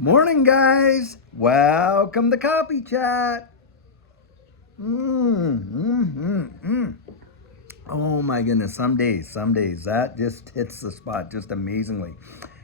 Morning, guys. Welcome to Coffee Chat. Oh my goodness, some days that just hits the spot just amazingly.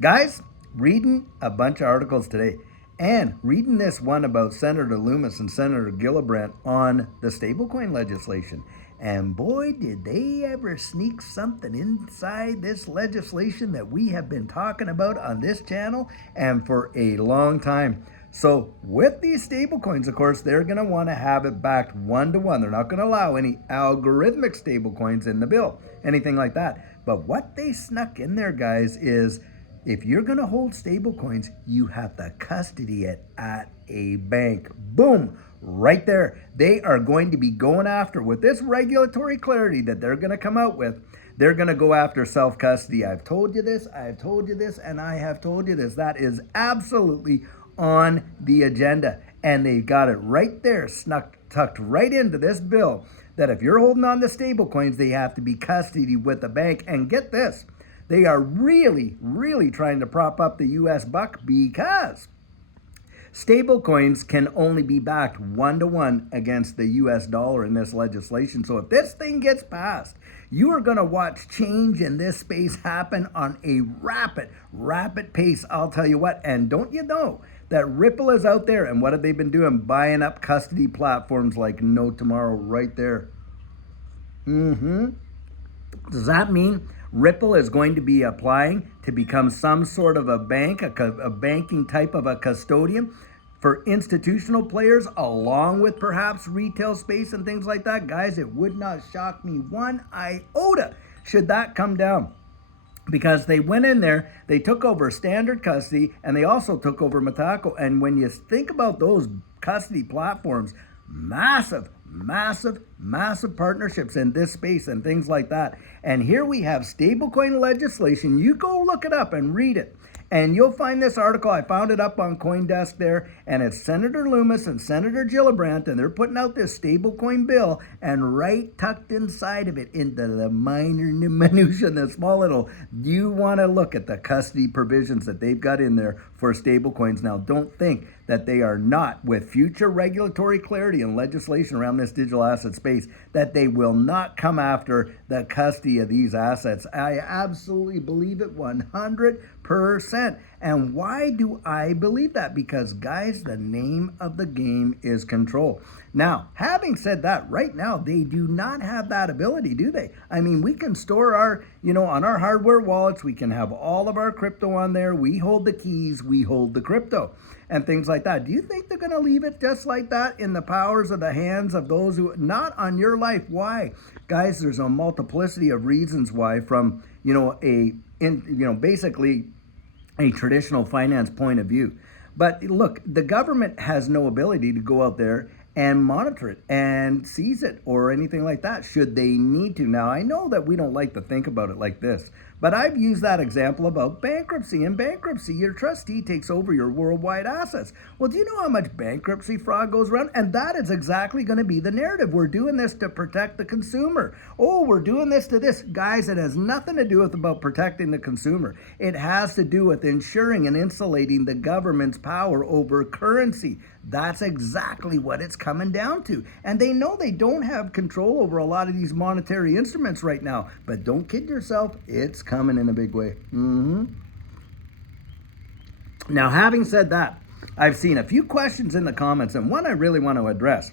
Guys, reading a bunch of articles today and reading this one about Senator Loomis and Senator Gillibrand on the stablecoin legislation. And boy, did they ever sneak something inside this legislation that we have been talking about on this channel and for a long time. So, with these stablecoins, of course, they're going to want to have it backed one to one. They're not going to allow any algorithmic stablecoins in the bill, anything like that. But what they snuck in there, guys, is if you're going to hold stablecoins, you have to custody it at a bank. Boom, right there. They are going to be going after, with this regulatory clarity that they're going to come out with, they're going to go after self-custody. I've told you this, and I have told you this. That is absolutely on the agenda. And they got it right there, tucked right into this bill, that if you're holding on to stable coins, they have to be custodied with the bank. And get this, they are really, really trying to prop up the US buck because stable coins can only be backed one to one against the US dollar in this legislation. So if this thing gets passed, you are going to watch change in this space happen on a rapid pace. I'll tell you what. And don't you know that Ripple is out there, and what have they been doing? Buying up custody platforms like no tomorrow right there. Does that mean Ripple is going to be applying to become some sort of a bank, a banking type of a custodian for institutional players, along with perhaps retail space and things like that? Guys, it would not shock me one iota should that come down. Because they went in there, they took over standard custody, and they also took over Metaco. And when you think about those custody platforms, massive partnerships in this space and things like that. And here we have stablecoin legislation. You go look it up and read it. And you'll find this article. I found it up on CoinDesk there, and it's Senator Loomis and Senator Gillibrand, and they're putting out this stablecoin bill, and right tucked inside of it, into the minor minutia, the small little, you want to look at the custody provisions that they've got in there for stablecoins. Now, don't think that they are not, with future regulatory clarity and legislation around this digital asset space, that they will not come after the custody of these assets. I absolutely believe it 100%. And why do I believe that? Because, guys, the name of the game is control. Now, having said that, right now, they do not have that ability, do they? I mean, we can store our, on our hardware wallets, we can have all of our crypto on there. We hold the keys, we hold the crypto, and things like that. Do you think they're going to leave it just like that in the powers of the hands of those who, not on your life? Why? Guys, there's a multiplicity of reasons why, from, basically a traditional finance point of view. But look, the government has no ability to go out there and monitor it and seize it or anything like that, should they need to. Now, I know that we don't like to think about it like this, but I've used that example about bankruptcy. In bankruptcy, your trustee takes over your worldwide assets. Well, do you know how much bankruptcy fraud goes around? And that is exactly going to be the narrative. We're doing this to protect the consumer. Oh, we're doing this to this. Guys, it has nothing to do with about protecting the consumer. It has to do with ensuring and insulating the government's power over currency. That's exactly what it's coming down to. And they know they don't have control over a lot of these monetary instruments right now. But don't kid yourself, it's coming in a big way. Now, having said that, I've seen a few questions in the comments, and one I really want to address.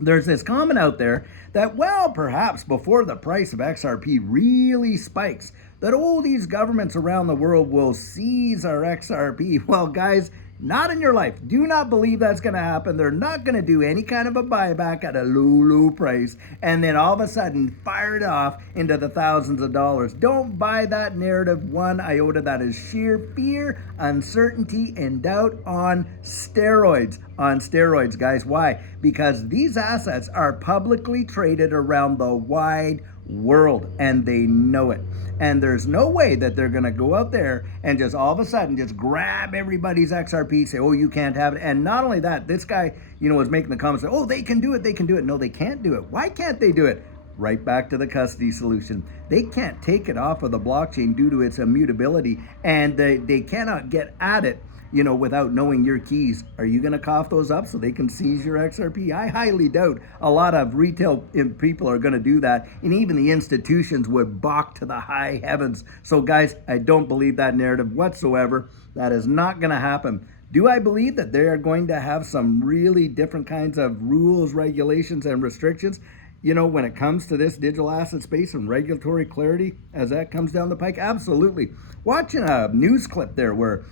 There's this comment out there that, well, perhaps before the price of XRP really spikes, that all these governments around the world will seize our XRP. Well, guys, not in your life. Do not believe that's going to happen. They're not going to do any kind of a buyback at a low price and then all of a sudden fire it off into the thousands of dollars. Don't buy that narrative one iota. That is sheer fear, uncertainty, and doubt on steroids. On steroids, guys. Why? Because these assets are publicly traded around the wide world, and they know it. And there's no way that they're going to go out there and just all of a sudden just grab everybody's XRP, say, oh, you can't have it. And not only that, this guy, was making the comments, oh, they can do it. No, they can't do it. Why can't they do it? Right back to the custody solution. They can't take it off of the blockchain due to its immutability, and they cannot get at it without knowing your keys, are you going to cough those up so they can seize your XRP? I highly doubt a lot of retail people are going to do that, and even the institutions would balk to the high heavens. So guys, I don't believe that narrative whatsoever. That is not going to happen. Do I believe that they are going to have some really different kinds of rules, regulations, and restrictions, when it comes to this digital asset space and regulatory clarity as that comes down the pike? Absolutely. Watching a news clip there where,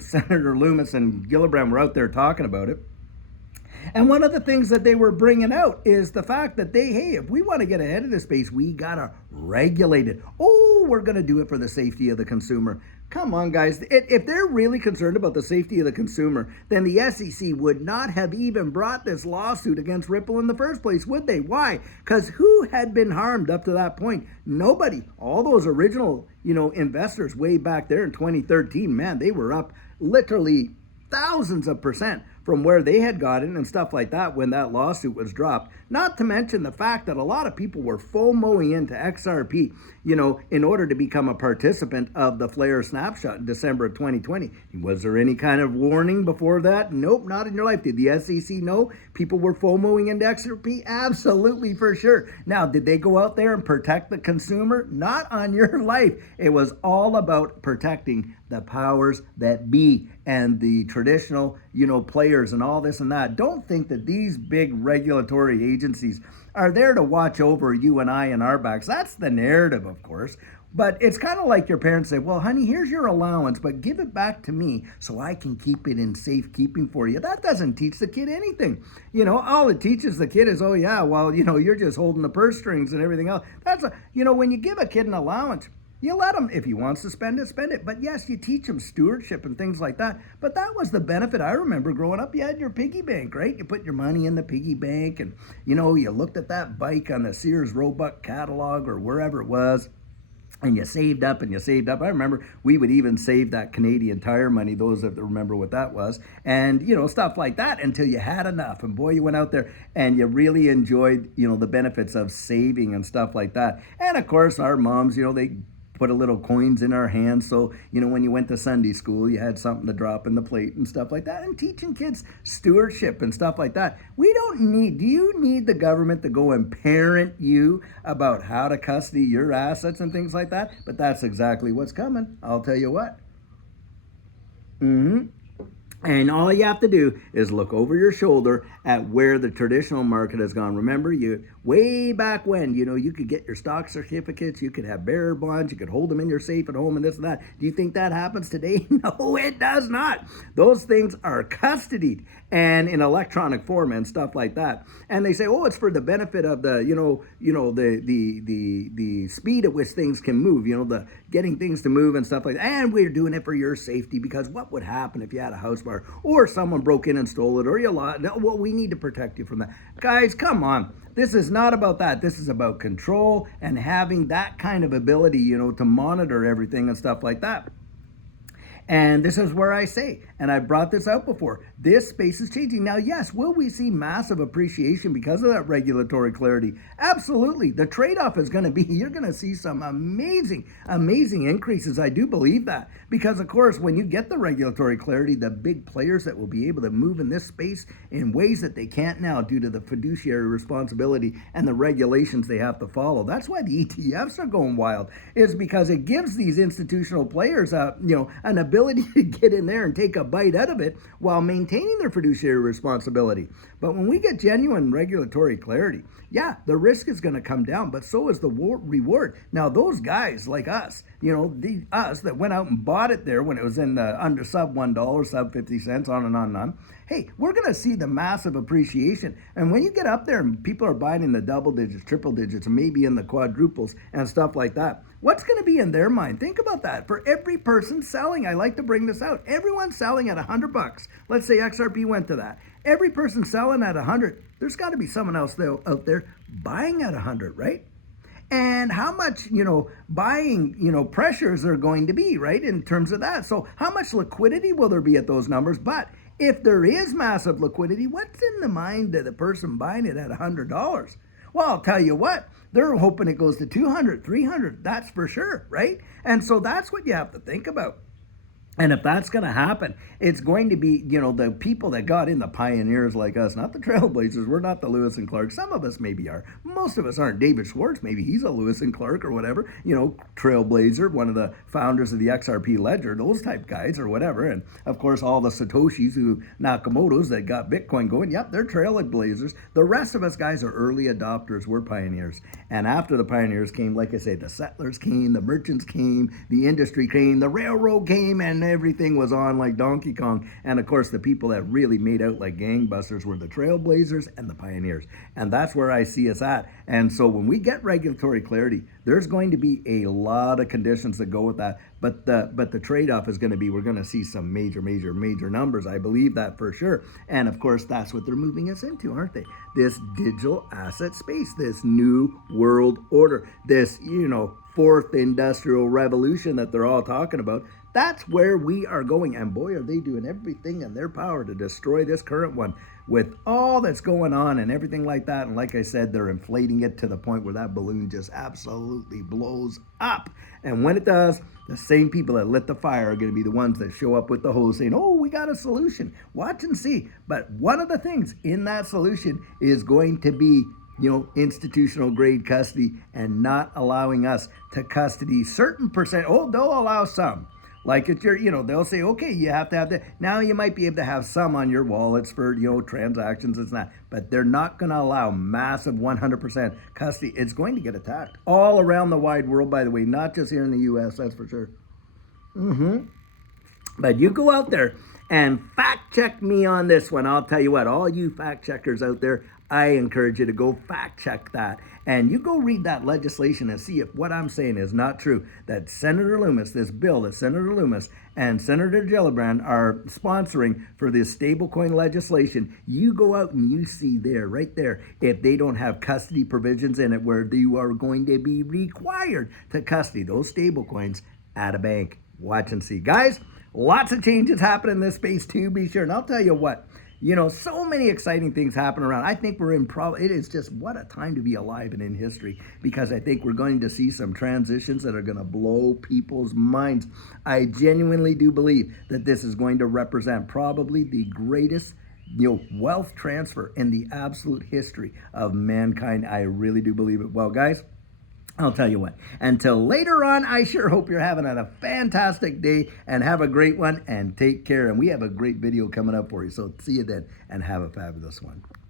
Senator Loomis and Gillibrand were out there talking about it. And one of the things that they were bringing out is the fact that if we want to get ahead of this space, we got to regulate it. Oh, we're going to do it for the safety of the consumer. Come on, guys. If they're really concerned about the safety of the consumer, then the SEC would not have even brought this lawsuit against Ripple in the first place, would they? Why? Because who had been harmed up to that point? Nobody. All those original, investors way back there in 2013, man, they were up literally thousands of percent from where they had gotten and stuff like that when that lawsuit was dropped. Not to mention the fact that a lot of people were FOMOing into XRP, in order to become a participant of the Flare snapshot in December of 2020. Was there any kind of warning before that? Nope, not in your life. Did the SEC know people were FOMOing into XRP? Absolutely, for sure. Now, did they go out there and protect the consumer? Not on your life. It was all about protecting the powers that be and the traditional, players and all this and that. Don't think that these big regulatory agencies are there to watch over you and I and our backs. That's the narrative, of course. But it's kind of like your parents say, well, honey, here's your allowance, but give it back to me so I can keep it in safekeeping for you. That doesn't teach the kid anything. All it teaches the kid is, oh, yeah, well, you're just holding the purse strings and everything else. When you give a kid an allowance, you let him, if he wants to spend it, spend it. But yes, you teach him stewardship and things like that. But that was the benefit. I remember growing up, you had your piggy bank, right? You put your money in the piggy bank and, you looked at that bike on the Sears Roebuck catalog or wherever it was. And you saved up and you saved up. I remember we would even save that Canadian Tire money, those that remember what that was. And, stuff like that until you had enough. And boy, you went out there and you really enjoyed, the benefits of saving and stuff like that. And of course, our moms, they put a little coins in our hands. So, when you went to Sunday school, you had something to drop in the plate and stuff like that. And teaching kids stewardship and stuff like that. Do you need the government to go and parent you about how to custody your assets and things like that? But that's exactly what's coming. I'll tell you what. And all you have to do is look over your shoulder at where the traditional market has gone. Remember, way back when, you could get your stock certificates, you could have bearer bonds, you could hold them in your safe at home and this and that. Do you think that happens today? No, it does not. Those things are custodied and in electronic form and stuff like that. And they say, oh, it's for the benefit of the, the speed at which things can move, the getting things to move and stuff like that. And we're doing it for your safety, because what would happen if you had a house fire or someone broke in and stole it or you lost? Well, we need to protect you from that. Guys, come on. This is not about that. This is about control and having that kind of ability, to monitor everything and stuff like that. And this is where I say, and I brought this out before, this space is changing. Now, yes, will we see massive appreciation because of that regulatory clarity? Absolutely. The trade-off is going to be, you're going to see some amazing, amazing increases. I do believe that. Because, of course, when you get the regulatory clarity, the big players that will be able to move in this space in ways that they can't now due to the fiduciary responsibility and the regulations they have to follow. That's why the ETFs are going wild, is because it gives these institutional players, an ability to get in there and take a bite out of it while maintaining their fiduciary responsibility. But when we get genuine regulatory clarity, yeah, the risk is going to come down, but so is the reward. Now, those guys like us, us that went out and bought it there when it was in the under sub $1, sub 50 cents, on and on and on. Hey, we're going to see the massive appreciation. And when you get up there and people are buying in the double digits, triple digits, and maybe in the quadruples and stuff like that, what's going to be in their mind? Think about that. For every person selling, I like to bring this out. Everyone's selling at $100. Let's say XRP went to that. Every person selling at 100, there's got to be someone else out there buying at 100, right? And how much, buying, pressures are going to be, right, in terms of that. So how much liquidity will there be at those numbers? But if there is massive liquidity, what's in the mind of the person buying it at $100? Well, I'll tell you what, they're hoping it goes to 200, 300, that's for sure, right? And so that's what you have to think about. And if that's going to happen, it's going to be, the people that got in, the pioneers like us, not the trailblazers. We're not the Lewis and Clark. Some of us maybe are. Most of us aren't. David Schwartz, maybe he's a Lewis and Clark or whatever, trailblazer, one of the founders of the XRP ledger, those type guys or whatever. And of course, all the Satoshis Nakamoto's that got Bitcoin going, yep, they're trailblazers. The rest of us guys are early adopters. We're pioneers. And after the pioneers came, like I say, the settlers came, the merchants came, the industry came, the railroad came, and everything was on like Donkey Kong. And of course, the people that really made out like gangbusters were the trailblazers and the pioneers. And that's where I see us at. And so when we get regulatory clarity, there's going to be a lot of conditions that go with that. But the trade-off is going to be, we're going to see some major numbers. I believe that for sure. And of course, that's what they're moving us into, aren't they? This digital asset space, this new world order, this, fourth industrial revolution that they're all talking about. That's where we are going. And boy, are they doing everything in their power to destroy this current one with all that's going on and everything like that. And like I said, they're inflating it to the point where that balloon just absolutely blows up. And when it does, the same people that lit the fire are going to be the ones that show up with the hose saying, oh, we got a solution. Watch and see. But one of the things in that solution is going to be institutional grade custody and not allowing us to custody certain percent. Oh, they'll allow some. Like it's your, they'll say, okay, you have to have that. Now you might be able to have some on your wallets for, transactions. It's not, but they're not going to allow massive 100% custody. It's going to get attacked all around the wide world, by the way, not just here in the U.S., that's for sure. But you go out there and fact check me on this one. I'll tell you what, all you fact checkers out there, I encourage you to go fact check that. And you go read that legislation and see if what I'm saying is not true. That Senator Loomis, this bill that Senator Loomis and Senator Gillibrand are sponsoring for this stablecoin legislation, you go out and you see there, right there, if they don't have custody provisions in it where you are going to be required to custody those stablecoins at a bank. Watch and see. Guys, lots of changes happen in this space too, be sure. And I'll tell you what, so many exciting things happen around. I think we're in it is just what a time to be alive and in history, because I think we're going to see some transitions that are going to blow people's minds. I genuinely do believe that this is going to represent probably the greatest wealth transfer in the absolute history of mankind. I really do believe it. Well, guys, I'll tell you what, until later on, I sure hope you're having a fantastic day and have a great one and take care. And we have a great video coming up for you. So see you then and have a fabulous one.